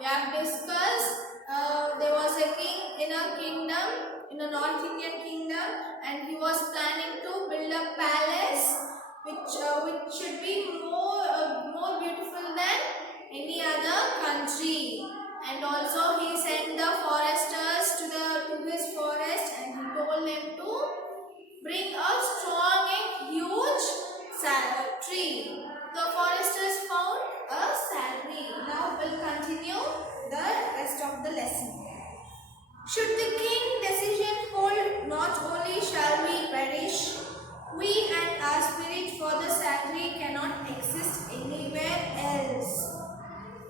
We have discussed there was a king in a kingdom, in a North Indian kingdom, and he was planning to build a palace which should be more beautiful than any other country. And also he sent the foresters to his forest, and he told them to bring a strong and huge tree. The foresters found a tree. Now we'll continue the rest of the lesson. Should the king decision hold, not only shall we perish, we and our spirit for the tree cannot exist anywhere else.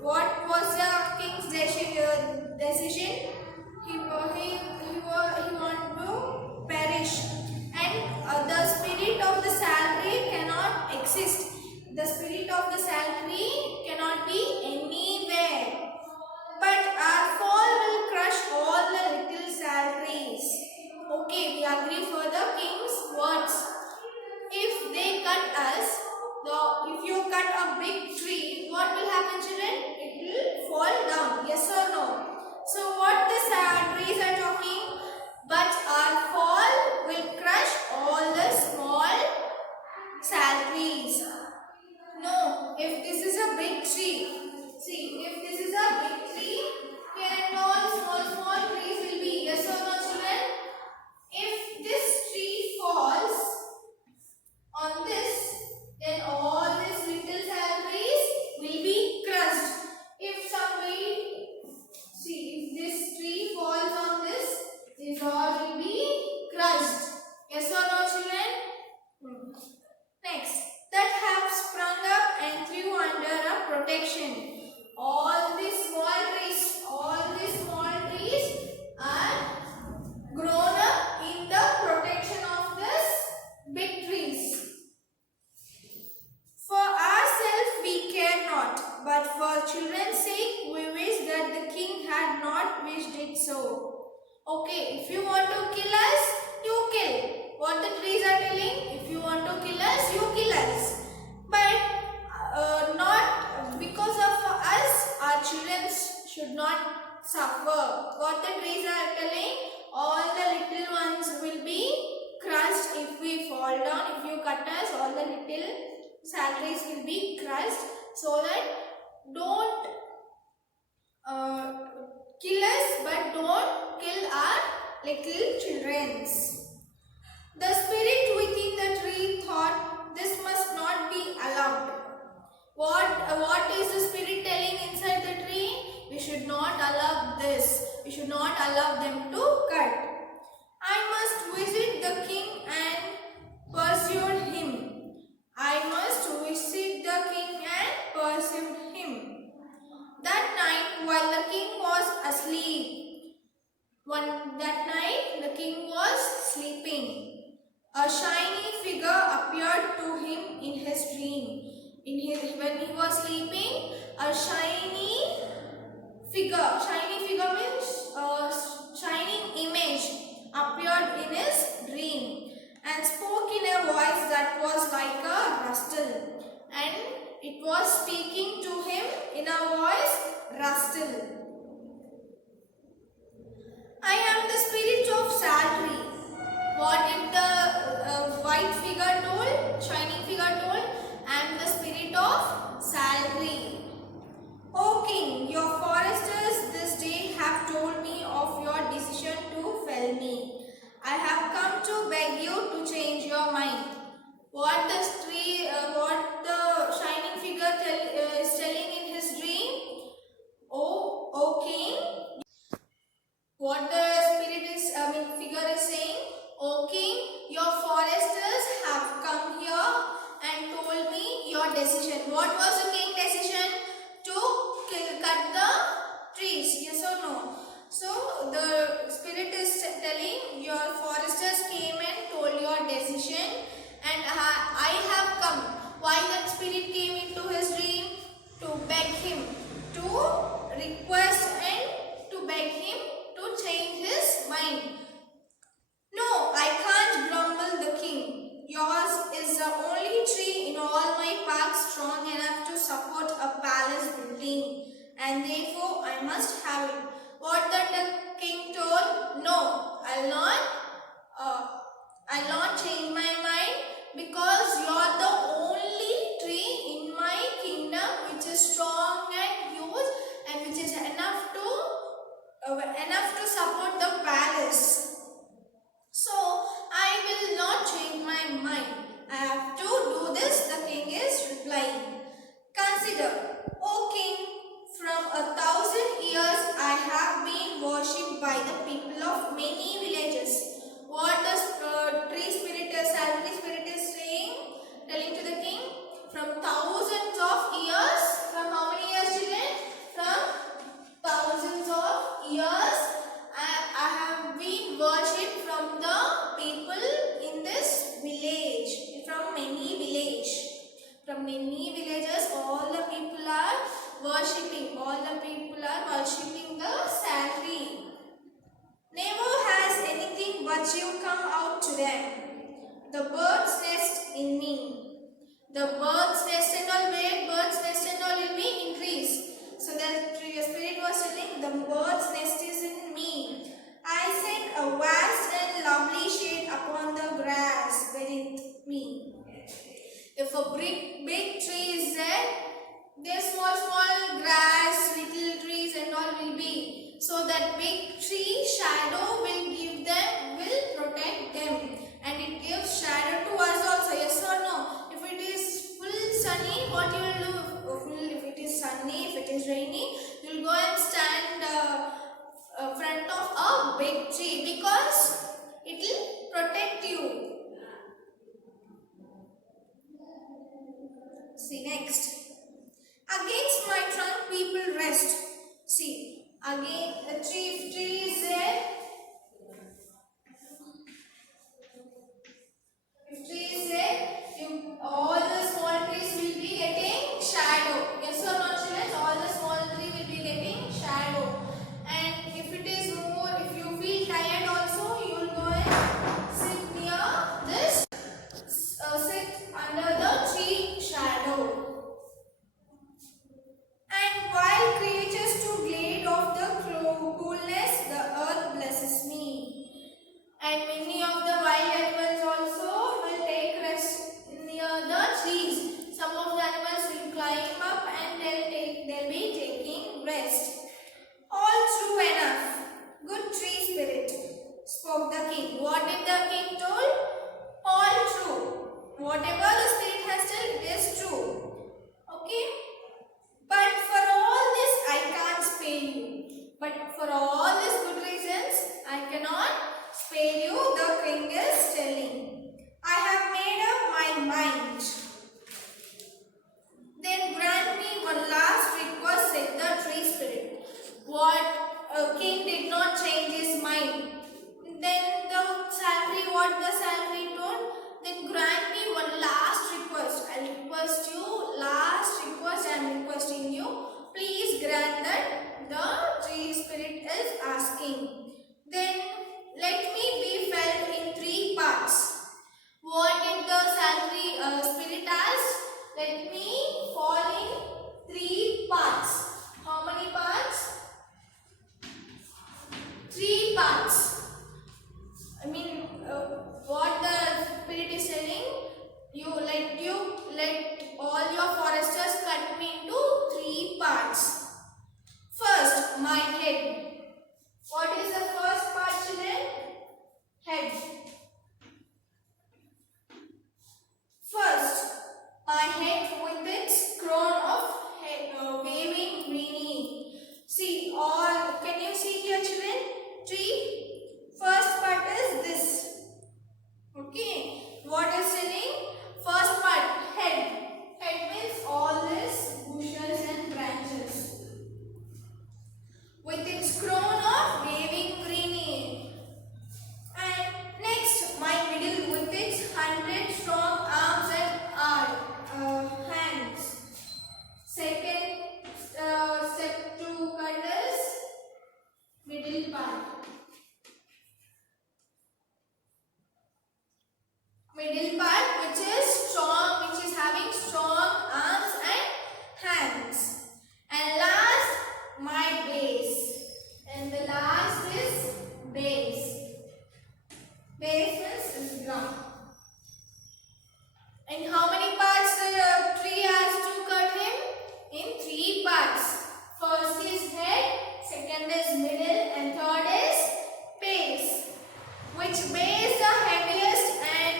What was the king's decision? He wanted to perish, and the spirit of the tree cannot exist. The spirit of the tree cannot be anywhere. But our fall will crush all the little trees. Okay, we agree for the king's words. If they cut us, if you cut a big tree, what will happen, children? It will fall down. Yes or no? So what the trees are talking? But our fall will crush all the small trees. No, if this is a big tree, see, if this is a big tree, here and all small trees will be. Yes or no, children? If this tree falls on this, then all these little trees will be crushed. If somebody, see, if this tree falls on this, these all will be crushed. Yes or no, children? Next, that have sprung up and threw under a protection. All these small trees are grown up in the protection of this big trees. For ourselves we care not, but for children's sake we wish that the king had not wished it so. Okay, if you want to kill us, you kill. What the trees are telling? If you want to kill us, you kill us. But not because of us, our children should not suffer. What the trees are telling? All the little ones will be crushed if we fall down. If you cut us, all the little trees will be crushed. So that don't kill us, but don't kill our little childrens. The spirit within the tree thought this must not be allowed. What is the spirit telling inside the tree? We should not allow this. We should not allow them to cut. I must visit the king and pursue him. I must visit the king and pursue him. That night, while the king was asleep, that night the king was sleeping. A shiny figure appeared to him in his dream. When he was sleeping, a shiny figure means shining image appeared in his dream and spoke in a voice that was like a rustle. And it was speaking to him in a voice rustle. I am the spirit of tree. What did the white figure told? Shining figure told? I am the spirit of tree. O king, your foresters this day have told me of your decision to fell me. I have come to beg you to change your mind. What the shining figure is telling in his dream? O king, what the figure is saying? O king, your foresters have come here and told me your decision. What was the king's decision? To cut the trees. Yes or no? So the spirit is telling your foresters came and told your decision, and I have come. Why that spirit came into his dream? To beg him, to request and to beg him to change his mind. No, I can't, grumbled the king. Yours is the only tree in all my park strong enough to support a palace building, and therefore I I'll not change my mind because you are the only tree in my kingdom which is strong and huge and which is enough to support the palace. So I will not change my mind. I have to do this, the king is replying. Consider, O king, from 1,000 years I have been worshipped by the people of many villages. What the tree spirit, salary spirit is saying, telling to the king, from thousands of years, from how many years children? From thousands of years I have been worshipped from the people in this village, from many villages. From many villages, all the people are worshipping. The salary. Never has anything but you come out to them. The birds nest in me. The birds nest and all, where birds nest and all will be increased. So the spirit was telling the birds nest is in me. I set a vast and lovely shade upon the grass beneath me. If a big tree is there small grass, little trees and all will be. So that big tree shadow will protect them. And it gives shadow to us also, yes or no? If it is full sunny, what you will do? If it is sunny, if it is rainy, you will go and stand front of a big tree because it will protect you. See next. Against my trunk people rest. See, again a tree is there. If tree is there, all the small trees will be getting shadow. Yes or no children? All the small trees will be getting shadow. And if it is more, if you feel tired also, you will go and sit near this, sit under the tree shadow. And while creatures to glade of the coolness, the earth blesses me. And many of the wild animals also will take rest near the trees. Some of the animals will climb up and they'll be taking rest. All true enough. Good tree spirit, spoke the king. What did the king told? All true. Whatever the spirit has told, it is true. Okay? But for all this, I can't spare you. But for all these good reasons, I cannot spare you, the king is telling. I have made up my mind. Then grant me one last request, said the tree spirit. King did not change his mind. Then what the salary told? Then grant me one last request. I request you, last request I am requesting you. Please grant that, the tree spirit is asking. Then let me be felled in 3 parts. What did the salary spirit ask? Let me fall in 3 parts. How many parts? 3 parts. What the spirit is telling, let all your foresters cut me into 3 parts. First, my head. What is the first part, children? Head. First, my head with its crown of waving greeny. See, can you see here, children? Tree. First part is this. Okay. What is telling? First part, head. Head means all these bushes and branches. With its crown of waving greeny. And next, my middle with its 100 strong arms and hands. Second step to cut is middle part. Middle part which is strong, which is having strong arms and hands. And last, my base. And the last is base. Base means ground. And how many parts the tree has to cut him? In 3 parts. First is head, second is middle, and third is base. Which base the heaviest and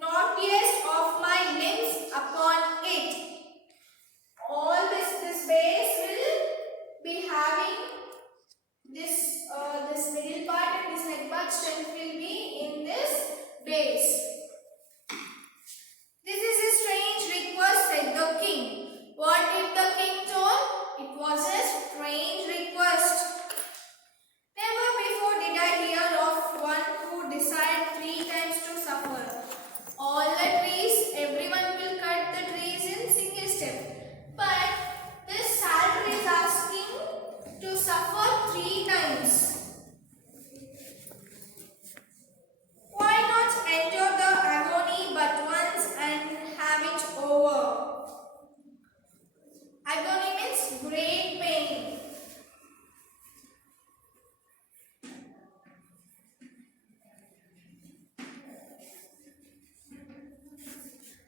knottiest of my limbs upon it? All this base will be having this middle part and this head part strength will be in this base. This is a strange request, said the king. What did the king told? It was a strange request. Never before did I hear of one who desired 3 times to suffer. All the trees, everyone will cut the trees in single step. But this salary is asking to suffer 3 times. Why not endure the agony but once and have it over? Agony means great pain.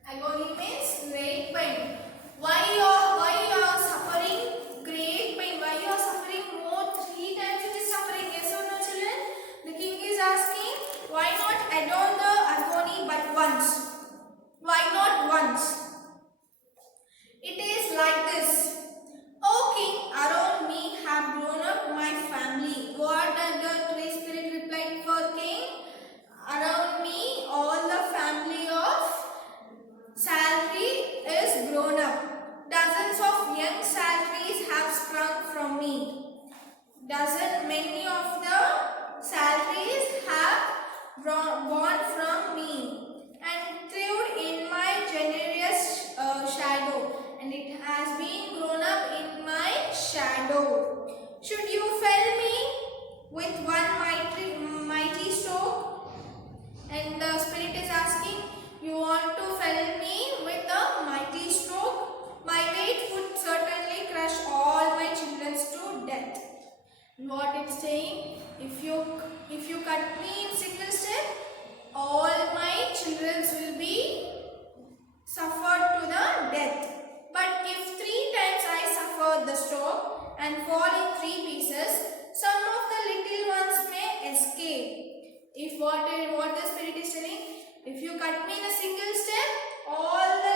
Agony means great pain. Why you are suffering great pain? Why you are suffering more 3 times it is suffering? Yes or no, children? The king is asking, why not endure the agony but once? Why not once? It is like this. O king, around me have grown up my family. What did the tree spirit replied for king? Around me all the family of salary is grown up. Dozens of young salaries have sprung from me. Many of the salaries have born from me and thrived in my generous shadow, and it has been grown up in my shadow. Should you fell me with one mighty stroke? And the spirit is asking, you want to fell me with a mighty stroke? My weight would certainly crush all my children to death. What it's saying, if you cut me in single step, all my children will be suffered to the death. But if 3 times I suffer the stroke and fall in 3 pieces, some of the little ones may escape. If what the spirit is telling, if you cut me in a single step, all the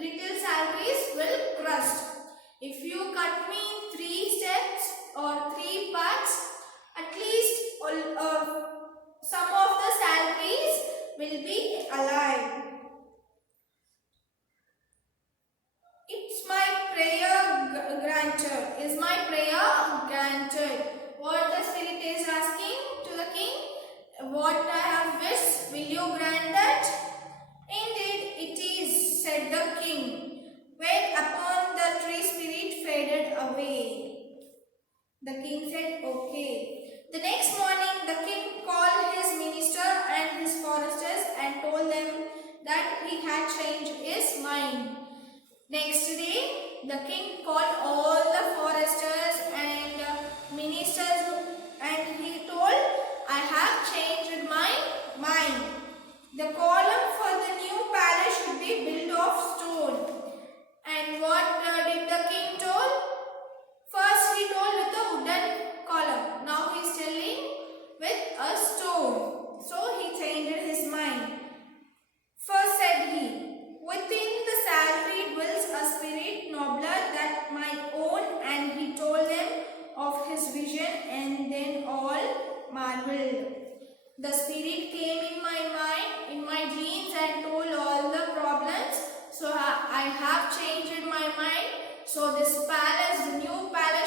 little salaries will crust. If you cut me in 3 steps or 3 parts, at least some of the salaries will be alive. It's my prayer granted. Is my prayer granted? What the spirit is asking to the king? What I have wished, will you grant that? Indeed it is, said the king. Whereupon the tree spirit faded away. The king said, okay. The next morning the king called his minister and his foresters and told them that he had changed his mind. Next day, the king called all the foresters and ministers and he told, I have changed my mind. The column for the new palace should be built of stone. And what did the king told? First he told with a wooden column. Now he is telling with a stone. So he changed his mind. First said he, within the salary dwells a spirit nobler than my own, and he told them of his vision, and then all marveled. The spirit came in my mind, in my dreams, and told all the problems. So I have changed my mind. So this palace, the new palace